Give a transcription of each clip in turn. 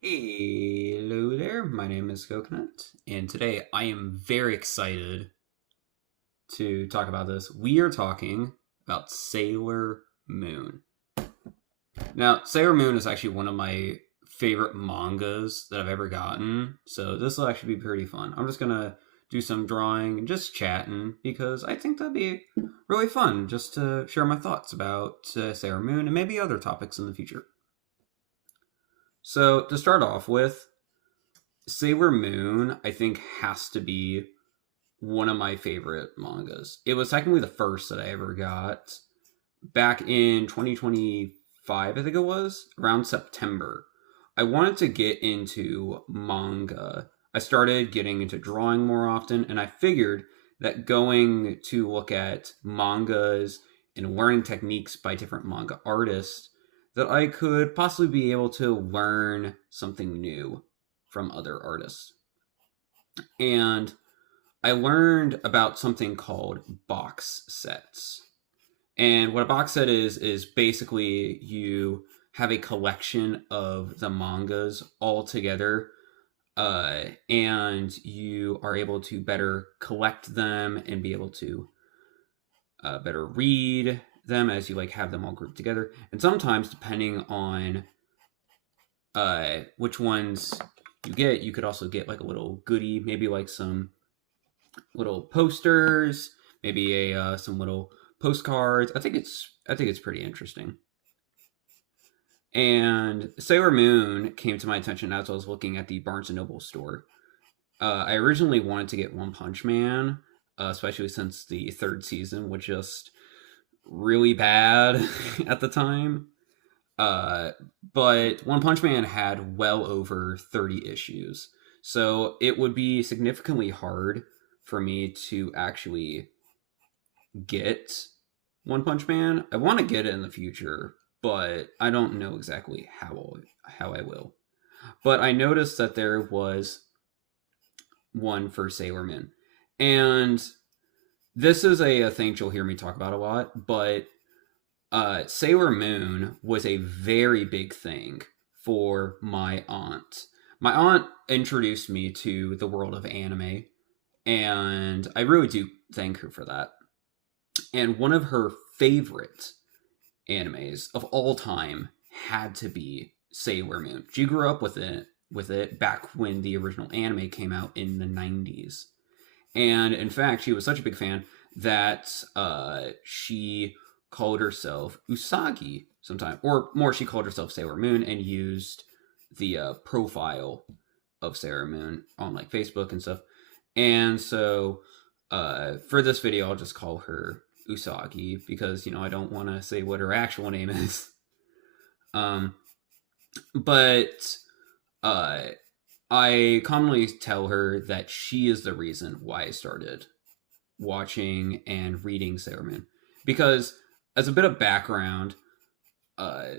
Hello there, my name is Coconut, and today I am very excited to talk about this. We are talking about Sailor Moon. Now, Sailor Moon is actually one of my favorite mangas that I've ever gotten, so this will actually be pretty fun. I'm just gonna do some drawing and just chatting because I think that'd be really fun just to share my thoughts about Sailor Moon and maybe other topics in the future. So, to start off with, Sailor Moon, I think, has to be one of my favorite mangas. It was technically the first that I ever got back in 2025, I think it was, around September. I wanted to get into manga. I started getting into drawing more often, and I figured that going to look at mangas and learning techniques by different manga artists, that I could possibly be able to learn something new from other artists. And I learned about something called box sets. And what a box set is basically you have a collection of the mangas all together, and you are able to better collect them and be able to better read them as you like have them all grouped together. And sometimes, depending on which ones you get, you could also get like a little goodie, maybe like some little posters, maybe a some little postcards. I think it's pretty interesting. And Sailor Moon came to my attention as I was looking at the Barnes and Noble store. I originally wanted to get One Punch Man, especially since the third season was just really bad at the time. Uh, but One Punch Man had well over 30 issues, so it would be significantly hard for me to actually get One Punch Man. I want to get it in the future, but I don't know exactly how I will. But I noticed that there was one for Sailor Moon, and this is a thing you'll hear me talk about a lot. But Sailor Moon was a very big thing for my aunt. My aunt introduced me to the world of anime, and I really do thank her for that. And one of her favorite animes of all time had to be Sailor Moon. She grew up with it back when the original anime came out in the 90s. And in fact, she was such a big fan that she called herself Usagi sometime, or more, she called herself Sailor Moon and used the profile of Sailor Moon on like Facebook and stuff. And so for this video, I'll just call her Usagi because I don't want to say what her actual name is. Um, but uh, I commonly tell her that she is the reason why I started watching and reading Sailor Moon. Because, as a bit of background, uh,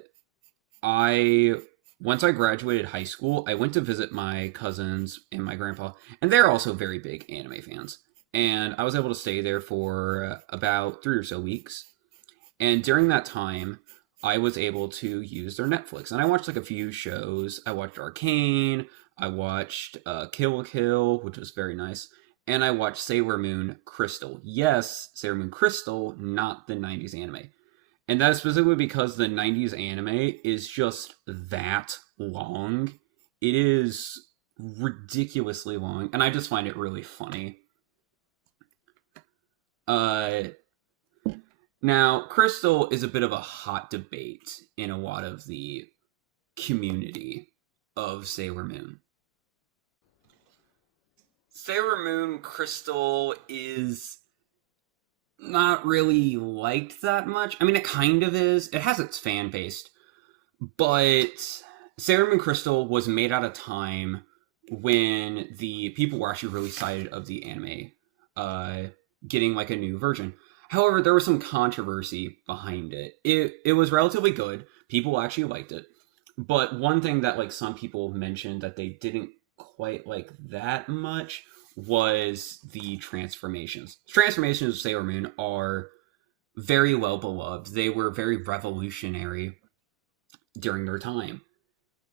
I once I graduated high school, I went to visit my cousins and my grandpa, and they're also very big anime fans. And I was able to stay there for about 3 or so weeks. And during that time, I was able to use their Netflix, and I watched like a few shows. I watched Arcane, I watched Kill la Kill, which was very nice, and I watched Sailor Moon Crystal. Yes, Sailor Moon Crystal, not the '90s anime. And that is specifically because the '90s anime is just that long. It is ridiculously long, and I just find it really funny. Uh, Now, Crystal is a bit of a hot debate in a lot of the community of Sailor Moon. Sailor Moon Crystal is not really liked that much. I mean, it kind of is. It has its fan base, but Sailor Moon Crystal was made at a time when the people were actually really excited of the anime uh, getting like a new version. However, there was some controversy behind it. It was relatively good. People actually liked it. But one thing that like some people mentioned that they didn't quite like that much was the transformations. Transformations of Sailor Moon are very well beloved. They were very revolutionary during their time.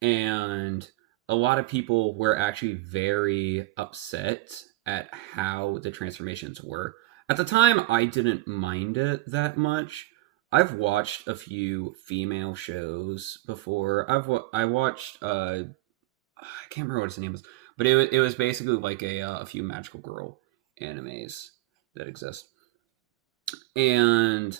And a lot of people were actually very upset at how the transformations were. At the time, I didn't mind it that much. I've watched a few female shows before. I watched I can't remember what its name was, but it was basically like a few magical girl animes that exist, and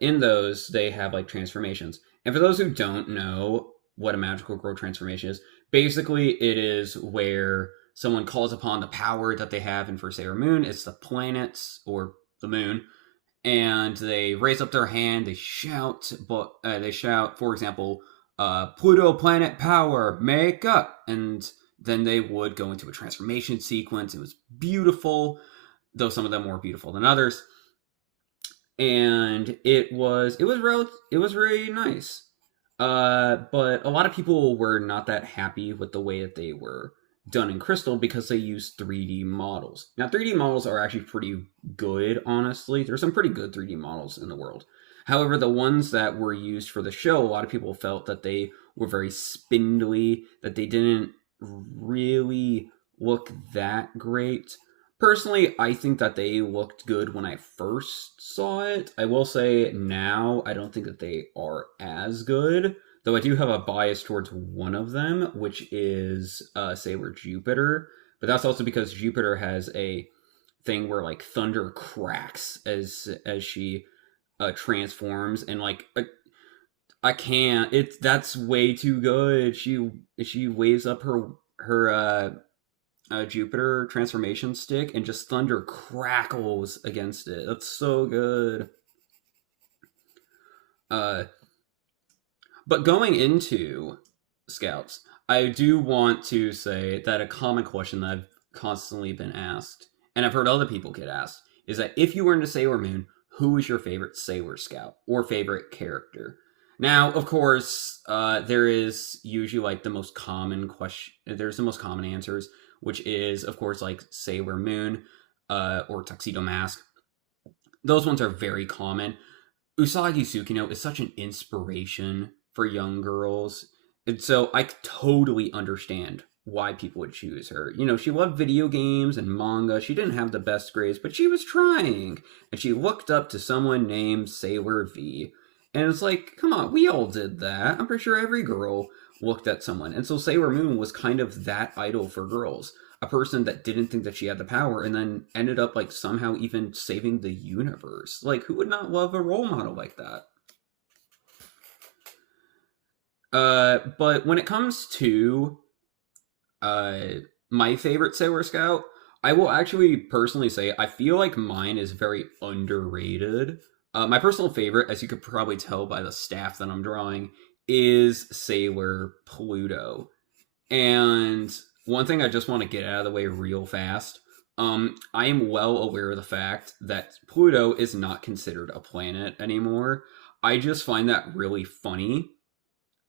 in those they have like transformations. And for those who don't know what a magical girl transformation is, basically it is where someone calls upon the power that they have in for Sailor Moon. It's the planets or the moon, and they raise up their hand. They shout, but they shout, for example, Pluto planet power, make up, and then they would go into a transformation sequence. It was beautiful, though some of them more beautiful than others, and it was really nice. But a lot of people were not that happy with the way that they were done in Crystal because they used 3D models. Now, 3D models are actually pretty good, honestly. There's some pretty good 3D models in the world. However, the ones that were used for the show, a lot of people felt that they were very spindly, that they didn't really look that great. Personally, I think that they looked good when I first saw it. I will say now I don't think that they are as good, though I do have a bias towards one of them, which is Sailor Jupiter. But that's also because Jupiter has a thing where like thunder cracks as she transforms, and like I can't. It's that's way too good. She waves up her Jupiter transformation stick, and just thunder crackles against it. That's so good. Uh, but going into Scouts, I do want to say that a common question that I've constantly been asked, and I've heard other people get asked, is that if you were into Sailor Moon, who is your favorite Sailor Scout or favorite character? Now, of course, there is usually like the most common question. There's the most common answers, which is, of course, like Sailor Moon or Tuxedo Mask. Those ones are very common. Usagi Tsukino is such an inspiration for young girls. And so I totally understand why people would choose her. You know, she loved video games and manga. She didn't have the best grades, but she was trying. And she looked up to someone named Sailor V. And it's like, come on, we all did that. I'm pretty sure every girl looked at someone. And so Sailor Moon was kind of that idol for girls. A person that didn't think that she had the power and then ended up like somehow even saving the universe. Like, who would not love a role model like that? But when it comes to uh my favorite Sailor Scout, I will actually personally say I feel like mine is very underrated. My personal favorite, as you could probably tell by the staff that I'm drawing, is Sailor Pluto. And one thing I just want to get out of the way real fast. I am well aware of the fact that Pluto is not considered a planet anymore. I just find that really funny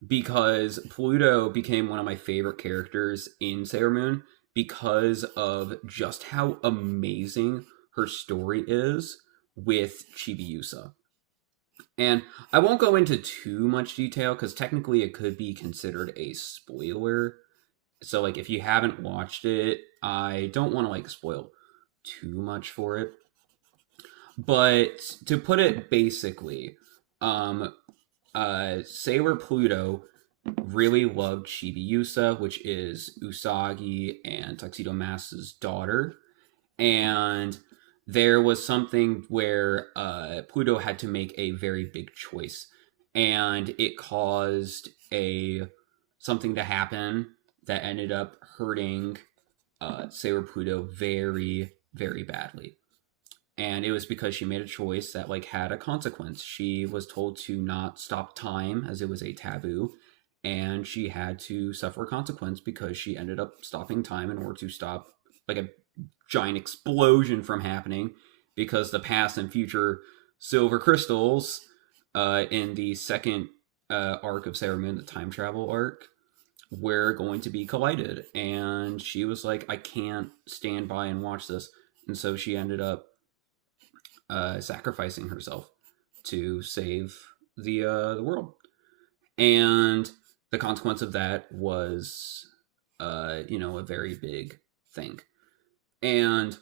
because Pluto became one of my favorite characters in Sailor Moon because of just how amazing her story is with Chibiusa. And I won't go into too much detail because technically it could be considered a spoiler. So like if you haven't watched it, I don't want to like spoil too much for it. But to put it basically, um Sailor Pluto really loved Chibiusa, which is Usagi and Tuxedo Mask's daughter. And there was something where Pluto had to make a very big choice, and it caused a something to happen that ended up hurting Sailor Pluto very, very badly. And it was because she made a choice that like had a consequence. She was told to not stop time as it was a taboo, and she had to suffer a consequence because she ended up stopping time in order to stop like a giant explosion from happening, because the past and future silver crystals in the second arc of Sailor Moon, the time travel arc, were going to be collided. And she was like, I can't stand by and watch this. And so she ended up sacrificing herself to save the world. And the consequence of that was, a very big thing. And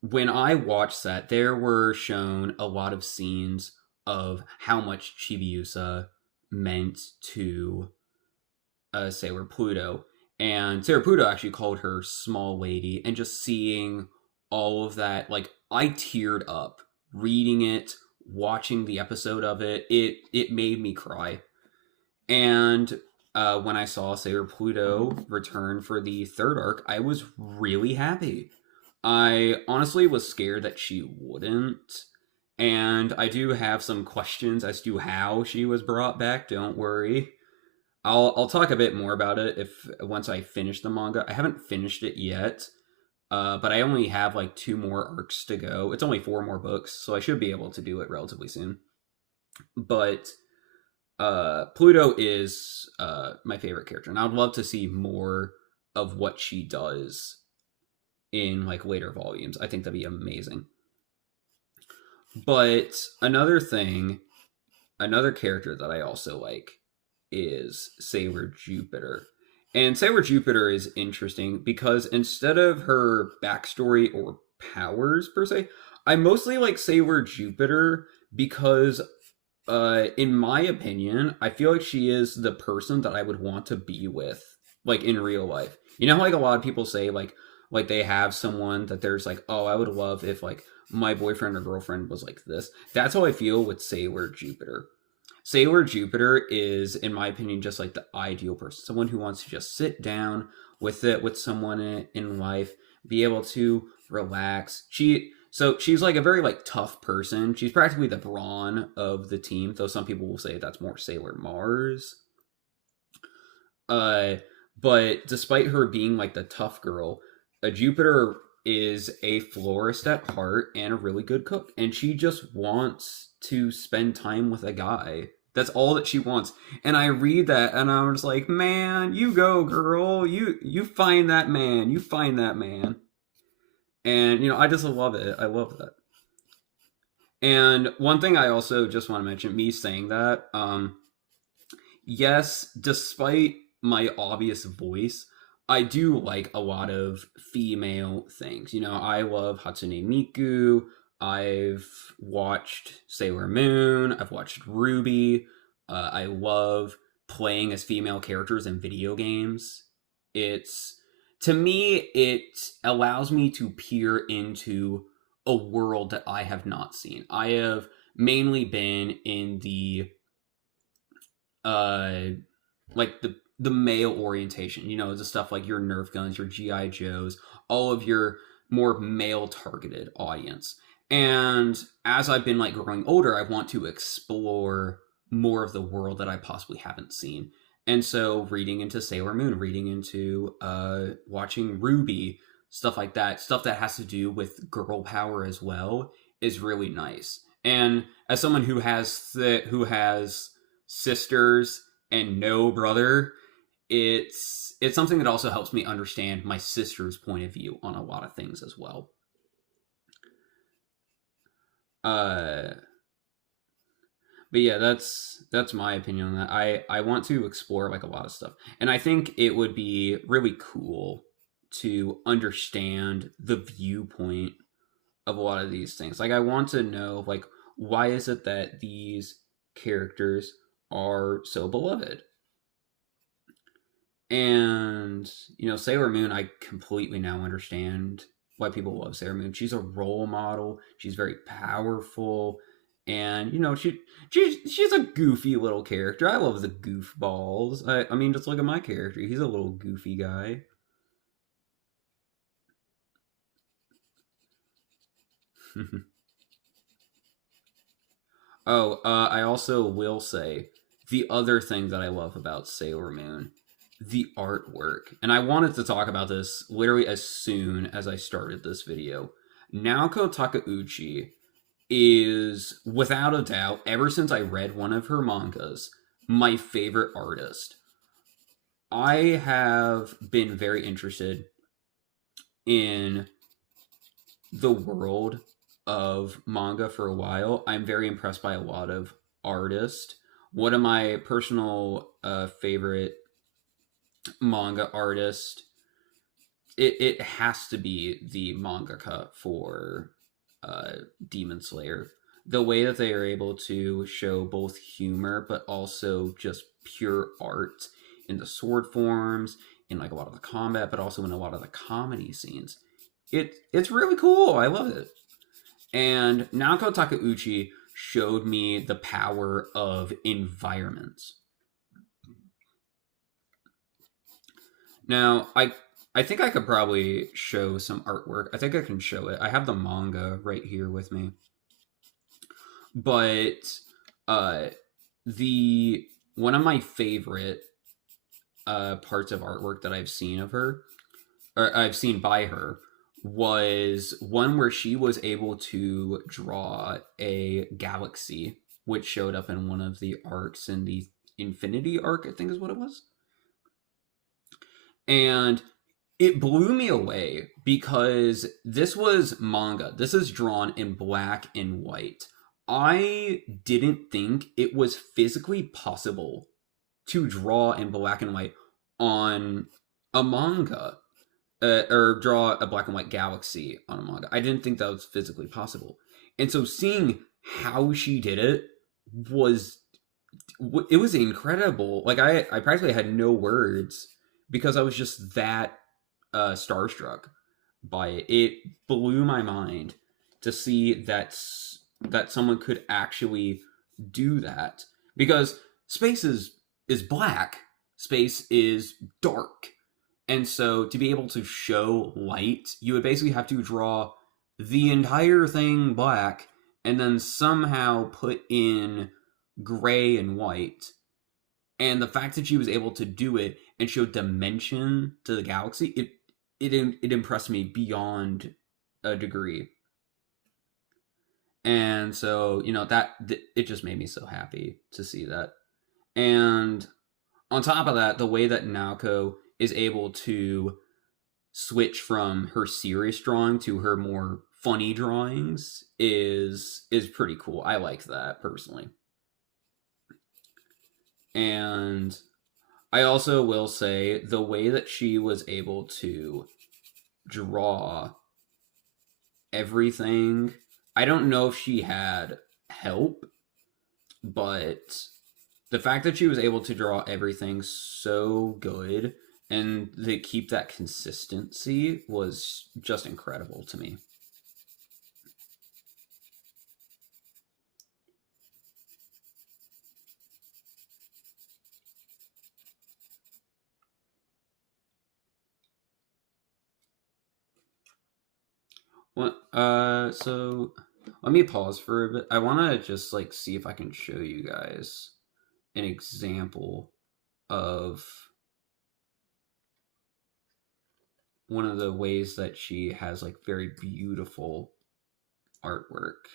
when I watched that, there were shown a lot of scenes of how much Chibiusa meant to Sailor Pluto. And Sailor Pluto actually called her small lady. And just seeing all of that, like, I teared up reading it, watching the episode of it. It made me cry. And when I saw Sailor Pluto return for the third arc, I was really happy. I honestly was scared that she wouldn't. And I do have some questions as to how she was brought back. Don't worry. I'll talk a bit more about it if once I finish the manga. I haven't finished it yet, but I only have like 2 more arcs to go. It's only 4 more books, so I should be able to do it relatively soon. But Pluto is my favorite character, and I'd love to see more of what she does in like later volumes. I think that'd be amazing. But another character that I also like is Sailor Jupiter. And Sailor Jupiter is interesting because instead of her backstory or powers per se, I mostly like Sailor Jupiter because in my opinion, I feel like she is the person that I would want to be with, like in real life. You know, like a lot of people say, like they have someone that there's like, oh, I would love if like my boyfriend or girlfriend was like this. That's how I feel with Sailor Jupiter. Sailor Jupiter is, in my opinion, just like the ideal person, someone who wants to just sit down with someone in life, be able to relax. She's like a very like tough person. She's practically the brawn of the team, though some people will say that's more Sailor Mars. But despite her being like the tough girl, Jupiter is a florist at heart and a really good cook, and she just wants to spend time with a guy. That's all that she wants. And I read that and I was like, man, you go, girl. You find that man. You find that man. And I just love it. I love that. And one thing I also just want to mention, me saying that, yes, despite my obvious voice, I do like a lot of female things. I love Hatsune Miku. I've watched Sailor Moon. I've watched RWBY. I love playing as female characters in video games. To me, it allows me to peer into a world that I have not seen. I have mainly been in the like the male orientation, the stuff like your Nerf guns, your GI Joes, all of your more male targeted audience. And as I've been like growing older, I want to explore more of the world that I possibly haven't seen. And so reading into Sailor Moon, reading into watching RWBY, stuff like that, stuff that has to do with girl power as well, is really nice. And as someone who has sisters and no brother, it's something that also helps me understand my sister's point of view on a lot of things as well. But yeah, that's my opinion on that. I want to explore like a lot of stuff, and I think it would be really cool to understand the viewpoint of a lot of these things. Like I want to know like why is it that these characters are so beloved? And Sailor Moon, I completely now understand why people love Sailor Moon. She's a role model. She's very powerful, and she's a goofy little character. I love the goofballs. I mean, just look at my character. He's a little goofy guy. Oh, I also will say the other thing that I love about Sailor Moon, the artwork. And I wanted to talk about this literally as soon as I started this video. Naoko Takeuchi is, without a doubt, ever since I read one of her mangas, my favorite artist. I have been very interested in the world of manga for a while. I'm very impressed by a lot of artists. one of my personal favorite manga artists, it has to be the mangaka for uh, Demon Slayer. The way that they are able to show both humor but also just pure art in the sword forms, in like a lot of the combat, but also in a lot of the comedy scenes. It's really cool. I love it. And Naoko Takeuchi showed me the power of environments. Now, I think I could probably show some artwork. I think I can show it. I have the manga right here with me. But uh the one of my favorite parts of artwork that I've seen of her, or I've seen by her, was one where she was able to draw a galaxy, which showed up in one of the arcs in the Infinity arc, I think is what it was. And it blew me away because this was manga. This is drawn in black and white. I didn't think it was physically possible to draw in black and white on a manga, or draw a black and white galaxy on a manga. I didn't think that was physically possible. And so seeing how she did it was it was incredible. Like I practically had no words because I was just that starstruck by it. It blew my mind to see that someone could actually do that, because space is black, space is dark, and so to be able to show light, you would basically have to draw the entire thing black and then somehow put in gray and white. And the fact that she was able to do it and show dimension to the galaxy, it impressed me beyond a degree. And so, that it just made me so happy to see that. And on top of that, the way that Naoko is able to switch from her serious drawing to her more funny drawings is pretty cool. I like that personally. And I also will say the way that she was able to draw everything, I don't know if she had help, but the fact that she was able to draw everything so good and to keep that consistency was just incredible to me. Well, so let me pause for a bit. I want to just like see if I can show you guys an example of one of the ways that she has like very beautiful artwork.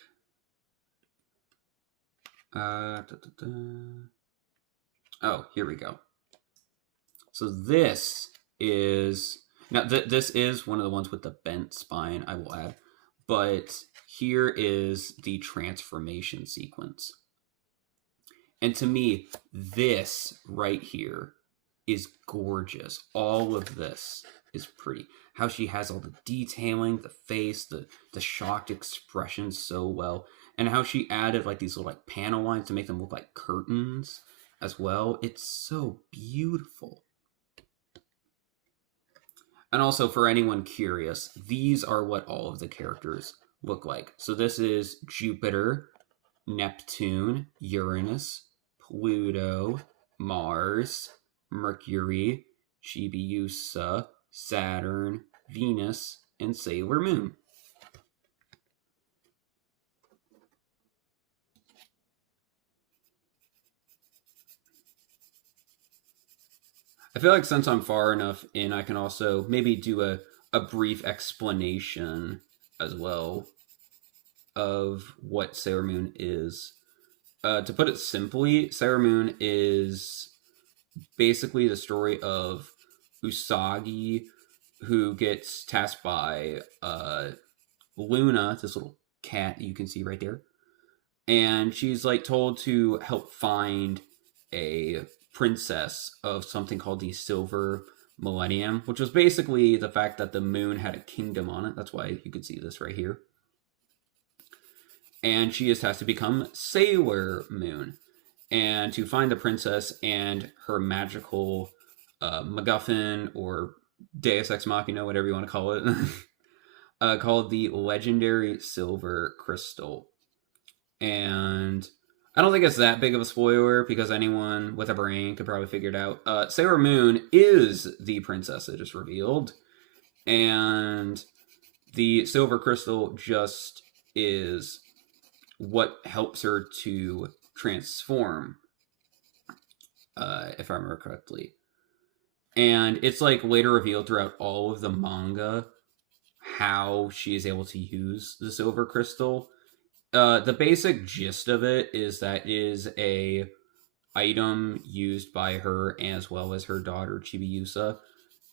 Da, da, da. Oh, here we go. So this is now this is one of the ones with the bent spine, I will add, but here is the transformation sequence. And to me, this right here is gorgeous. All of this is pretty. How she has all the detailing, the face, the shocked expression so well, and how she added like these little like panel lines to make them look like curtains as well. It's so beautiful. And also, for anyone curious, these are what all of the characters look like. So this is Jupiter, Neptune, Uranus, Pluto, Mars, Mercury, Chibiusa, Saturn, Venus, and Sailor Moon. I feel like since I'm far enough in, I can also maybe do a brief explanation as well of what Sailor Moon is. To put it simply, Sailor Moon is basically the story of Usagi, who gets tasked by Luna, this little cat you can see right there, and she's like told to help find a princess of something called the Silver Millennium, which was basically the fact that the moon had a kingdom on it. That's why you could see this right here. And she just has to become Sailor Moon. And to find the princess and her magical MacGuffin or Deus Ex Machina, whatever you want to call it, called the Legendary Silver Crystal. And I don't think it's that big of a spoiler because anyone with a brain could probably figure it out. Sailor Moon is the princess that is revealed, and the Silver Crystal just is what helps her to transform, if I remember correctly. And it's like later revealed throughout all of the manga how she is able to use the Silver Crystal. The basic gist of it is that it is a item used by her as well as her daughter Chibiusa,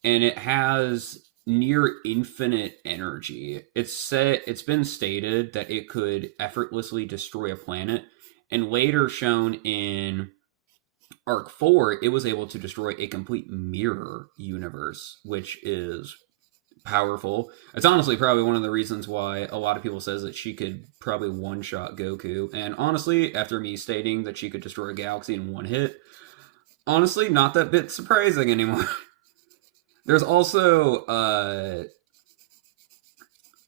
and it has near infinite energy. It's been stated that it could effortlessly destroy a planet, and later shown in Arc 4, it was able to destroy a complete mirror universe, which is powerful. It's honestly probably one of the reasons why a lot of people says that she could probably one-shot Goku. And honestly, after me stating that she could destroy a galaxy in one hit, honestly, not that bit surprising anymore. There's also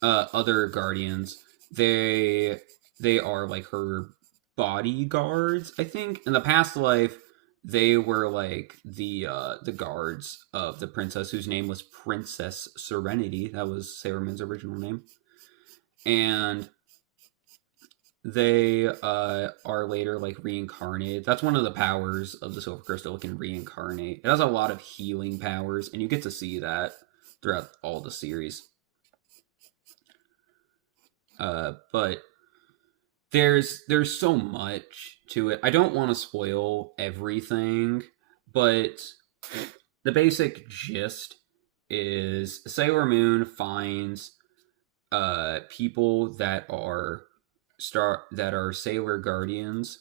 other guardians. They are like her bodyguards, I think. In the past life, they were like the guards of the princess, whose name was Princess Serenity. That was Sailor Moon's original name, and they are later like reincarnated. That's one of the powers of the Silver Crystal. It can reincarnate. It has a lot of healing powers, and you get to see that throughout all the series. But there's so much to it. I don't want to spoil everything, but the basic gist is Sailor Moon finds people that are Sailor Guardians,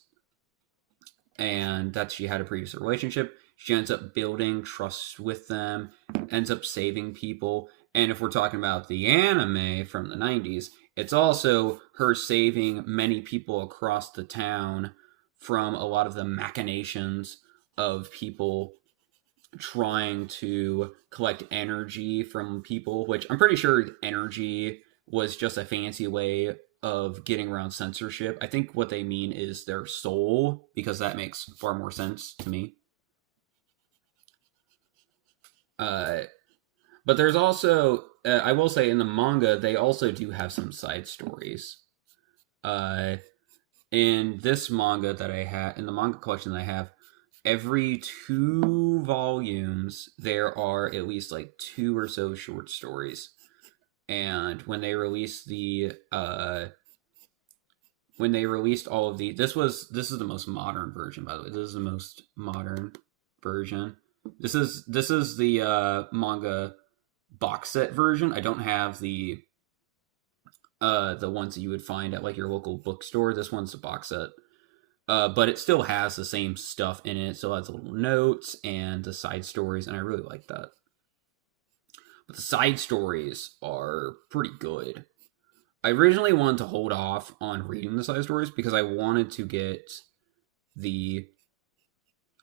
and that she had a previous relationship. She ends up building trust with them, ends up saving people. And if we're talking about the anime from the 90s, it's also her saving many people across the town from a lot of the machinations of people trying to collect energy from people, which I'm pretty sure energy was just a fancy way of getting around censorship. I think what they mean is their soul, because that makes far more sense to me. But there's also, I will say, in the manga, they also do have some side stories. In this manga that I have, in the manga collection that I have, every 2 volumes, there are at least like 2 or so short stories. And when they released when they released all of this is the most modern version, by the way. This is the most modern version. This is the manga box set version. I don't have the ones that you would find at like your local bookstore. This one's the box set. But it still has the same stuff in it. It still has little notes and the side stories, and I really like that. But the side stories are pretty good. I originally wanted to hold off on reading the side stories because I wanted to get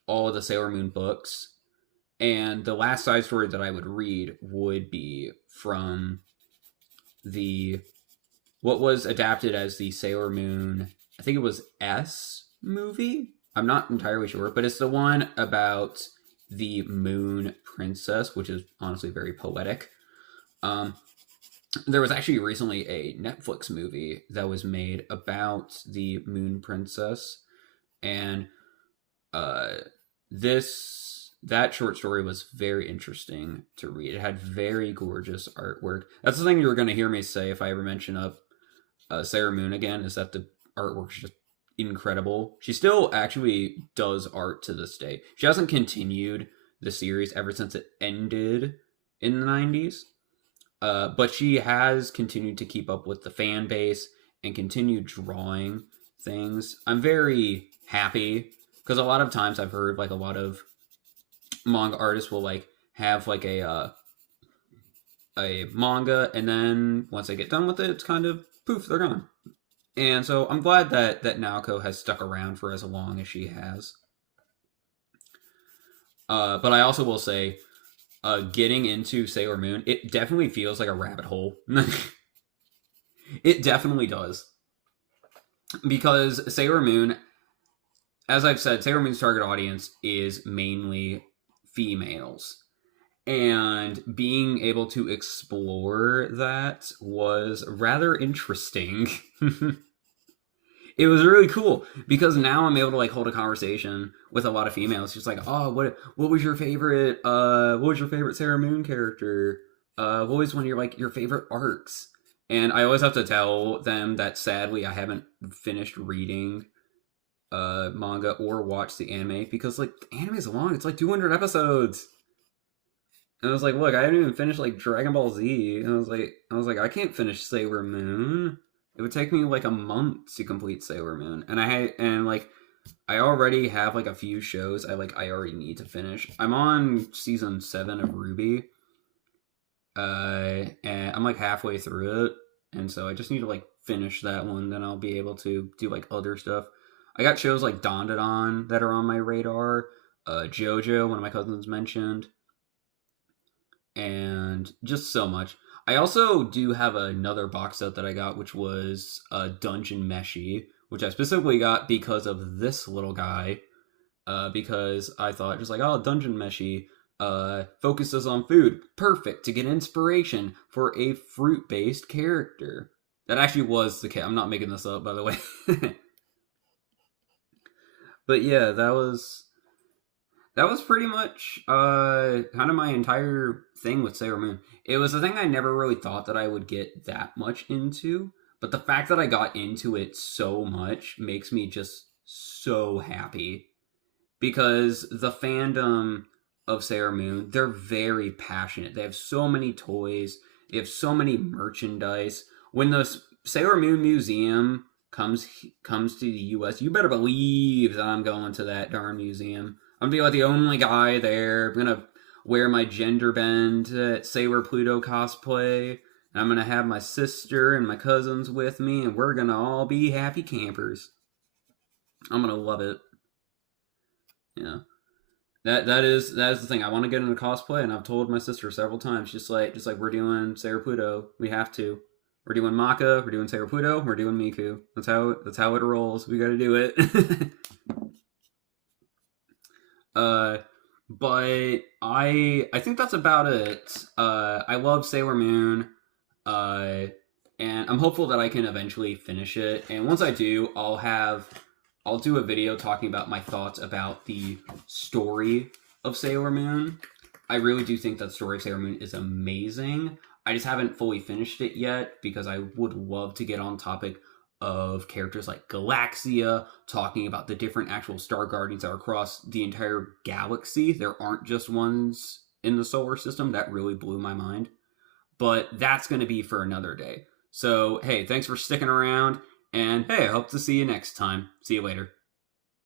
all of the Sailor Moon books, and the last side story that I would read would be from what was adapted as the Sailor Moon, I think it was S movie. I'm not entirely sure, but it's the one about the Moon Princess, which is honestly very poetic. There was actually recently a Netflix movie that was made about the Moon Princess, and that short story was very interesting to read. It had very gorgeous artwork. That's the thing you were going to hear me say if I ever mention up Sailor Moon again, is that the artwork's just incredible. She still actually does art to this day. She hasn't continued the series ever since it ended in the 90s. But she has continued to keep up with the fan base and continued drawing things. I'm very happy because a lot of times I've heard like a lot of manga artists will like have like a manga, and then once they get done with it, it's kind of poof, they're gone. And so I'm glad that Naoko has stuck around for as long as she has. But I also will say, getting into Sailor Moon, it definitely feels like a rabbit hole. It definitely does. Because Sailor Moon, as I've said, Sailor Moon's target audience is mainly females. And being able to explore that was rather interesting. It was really cool because now I'm able to like hold a conversation with a lot of females. Just like, oh, what was your favorite? What was your favorite Sailor Moon character? What was one of your favorite arcs? And I always have to tell them that sadly I haven't finished reading manga or watched the anime because like the anime is long. It's like 200 episodes. And I was like, look, I haven't even finished like Dragon Ball Z. And I was like, I can't finish Sailor Moon. It would take me like a month to complete Sailor Moon, and I already have like a few shows I already need to finish. I'm on season 7 of Ruby, and I'm like halfway through it, and so I just need to like finish that one. Then I'll be able to do like other stuff. I got shows like Dandadan that are on my radar. JoJo, one of my cousins mentioned, and just so much. I also do have another box set that I got, which was Dungeon Meshi, which I specifically got because of this little guy. Because I thought just like, oh, Dungeon Meshi focuses on food. Perfect to get inspiration for a fruit-based character. That actually was the case. I'm not making this up, by the way. But yeah, that was pretty much kind of my entire thing with Sailor Moon. It was a thing I never really thought that I would get that much into, but the fact that I got into it so much makes me just so happy because the fandom of Sailor Moon, they're very passionate. They have so many toys, they have so many merchandise. When the Sailor Moon Museum comes to the US, you better believe that I'm going to that darn museum. I'm gonna be like the only guy there. I'm gonna wear my gender bend Sailor Pluto cosplay. And I'm gonna have my sister and my cousins with me, and we're gonna all be happy campers. I'm gonna love it. Yeah, that is the thing. I want to get into cosplay, and I've told my sister several times, just like we're doing Sailor Pluto. We have to. We're doing Maka. We're doing Sailor Pluto. We're doing Miku. That's how it rolls. We got to do it. But I think that's about it. I love Sailor Moon, and I'm hopeful that I can eventually finish it. And once I do, I'll do a video talking about my thoughts about the story of Sailor Moon. I really do think that story of Sailor Moon is amazing. I just haven't fully finished it yet because I would love to get on topic of characters like Galaxia, talking about the different actual Star Guardians that are across the entire galaxy. There aren't just ones in the solar system. That really blew my mind. But that's going to be for another day. So, hey, thanks for sticking around. And hey, I hope to see you next time. See you later.